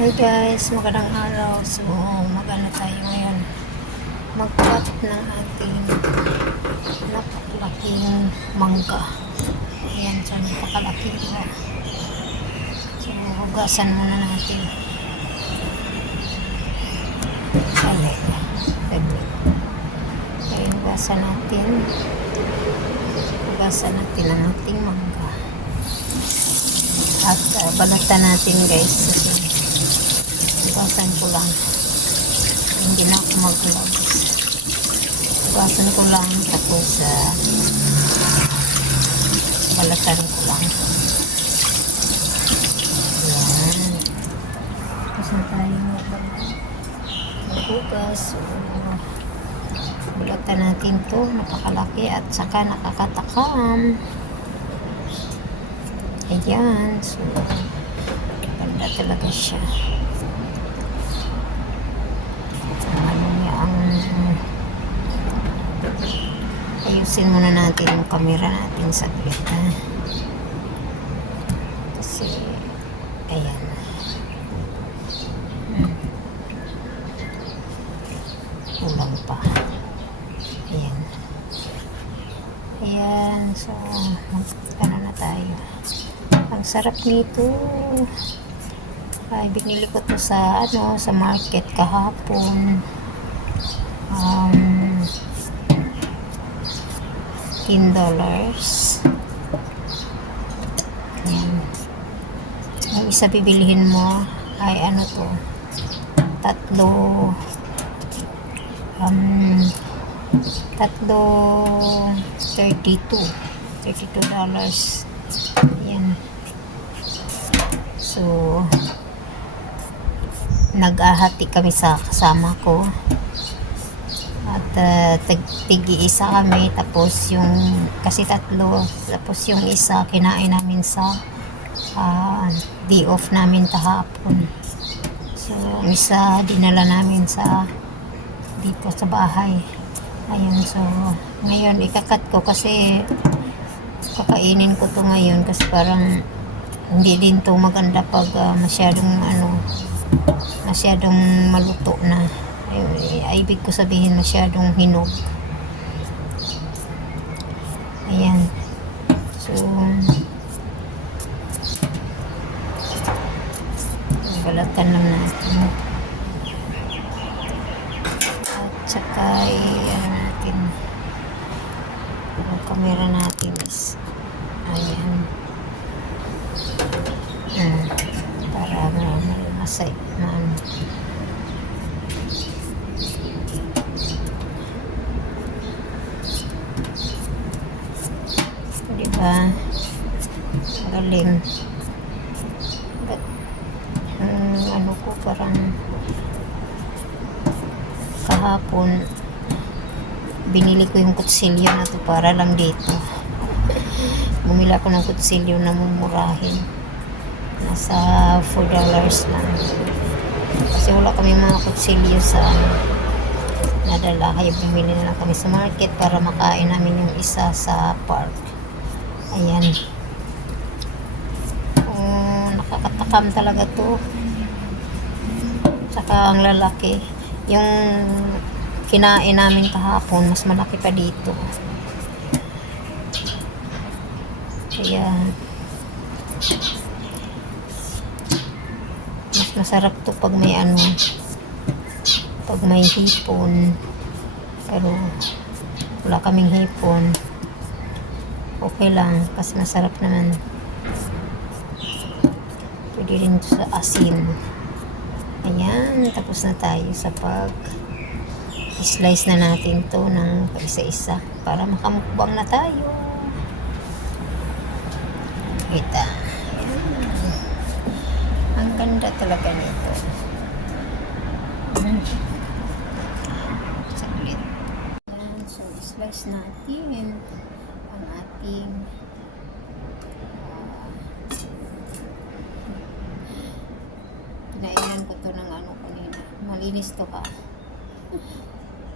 Hey guys, magandang araw. So, magana tayo ngayon. Mag-cut ng ating napakalaking mangga. Ayan, so napakalaki ito. So, hugasan muna natin. Ayan, hugasan natin. Hugasan natin ang ating mangga. At balatan natin guys. Hugasan ko lang. Hindi na ako mag-vlogs. Hugasan ko lang. Tapos balatan ko lang. Ayan. Tapos na tayo maghugas. So, balatan natin to. Napakalaki at saka nakakatakam. Ayan. So, ganda talaga siya. Ayusin muna natin yung camera natin saglit kasi ayan kulang pa. Ayan so ano na tayo. Ang sarap nito. Ay, binili ko to sa sa market kahapon. $10. Ayan. Yung isa bibilihin mo ay ano to, tatlo $32. Ayan. So nag-ahati kami sa kasama ko at tigi-isa kami, tapos yung kasi tatlo, tapos yung isa kinain namin sa day off namin kahapon. So isa dinala namin sa dito sa bahay. Ayun, so ngayon ikakat ko kasi kakainin ko to ngayon kasi parang hindi din to maganda pag masyadong maluto na. Ay, ibig ko sabihin masyadong hinog. Ayan. So balatan lang natin. At saka natin ang camera natin is ayan. Para masay diba? Galing. But ano ko parang kahapon binili ko yung kutsilyo na to para lang dito. Bumili ako ng kutsilyo na mumurahin. Nasa $4 lang. Kasi wala kami mga kutsilyo sa nadala. Kaya bumili na lang kami sa market para makain namin yung isa sa park. Ayan. Nakakatakam talaga to. Tsaka ang lalaki. Yung kinain namin kahapon, mas malaki pa dito. Kaya mas masarap to pag may pag may hipon. Pero wala kaming hipon. Okay lang kasi masarap naman. Pwede rin sa asin. Ayan, tapos na tayo sa slice na natin to ng isa-isa para makamukbang na tayo. Kita. Ang ganda talaga nito. Saglit. Ayan, so slice natin ang ating kinainan ko to ng kanina. Malinis to ha.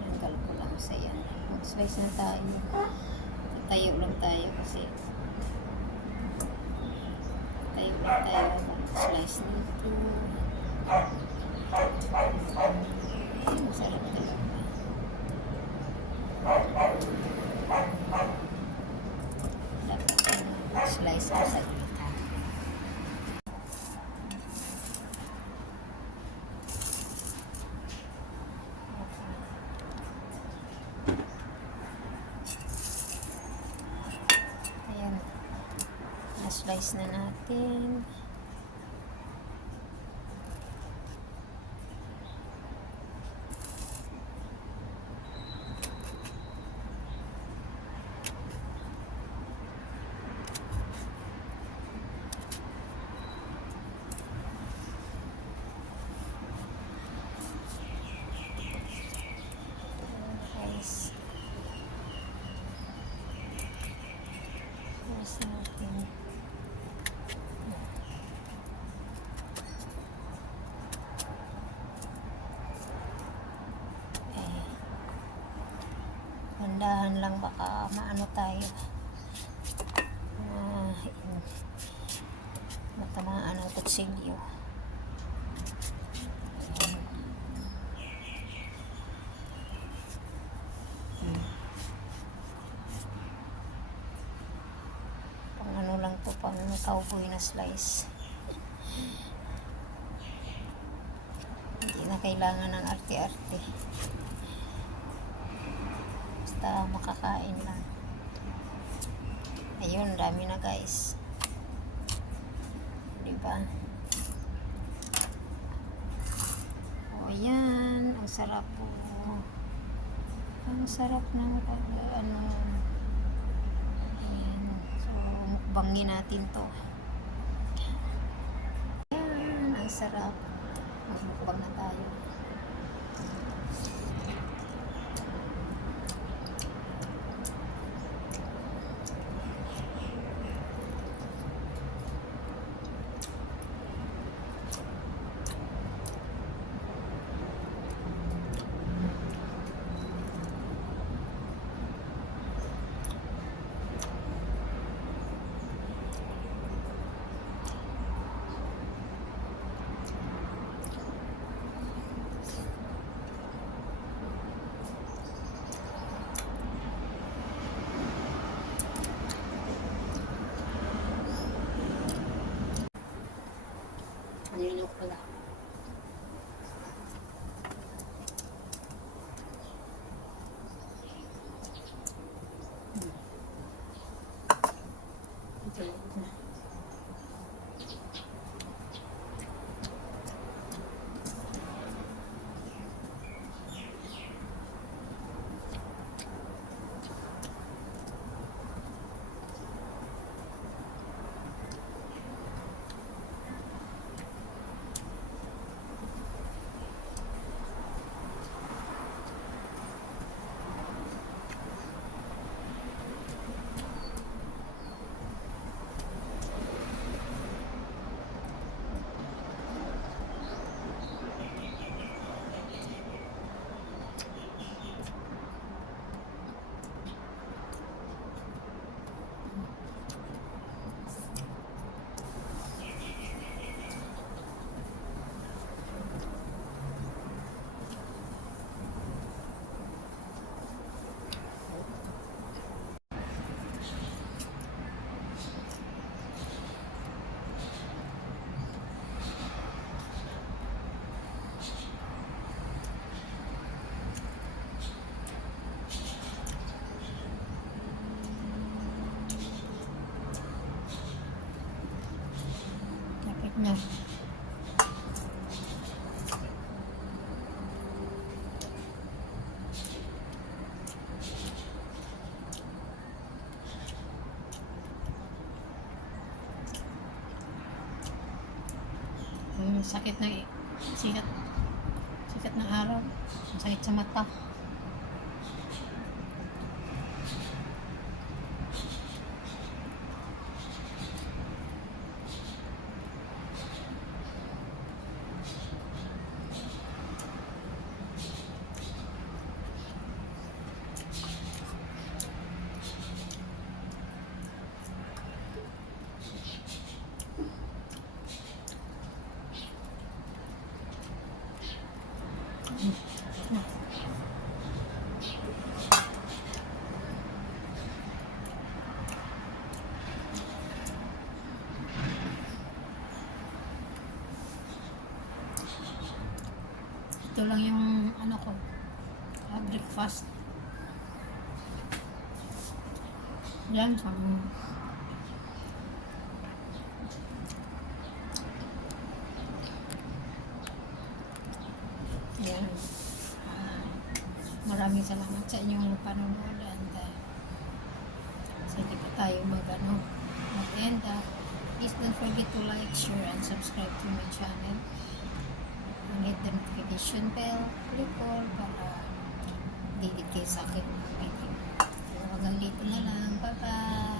Tanggal ko lang sa yan. Mag-slice na tayo. Tayo lang tayo kasi tayo lang tayo mag-slice nito. Masarap talaga. Dapat slice ko sa gitna. Ayan. Na-slice na natin. Guys. Slice natin. Dahan lang baka maano tayo, matamaan ang kutsilyo. Pang ano lang to, pang cowboy na slice. Hindi na kailangan ng arte-arte, basta makakain lang. Ayun, dami na guys, diba? O yan, ang sarap po, ang sarap ng ano. Ayan, so mukbangin natin to. Ayan, ang sarap. Magmukbang na tayo. Kanino pala? Ito na. Na. Sakit na sikat ng araw, sakit sa mata. Ito lang yung ano ko, breakfast. Yan, yan. Maraming salamat sa inyong panonood and so hindi pa tayo mag-end. Please don't forget to like, share, and subscribe to my channel. And hit the notification bell, click all para updated kayo sa akin mga video. So hanggang dito na lang. Bye-bye!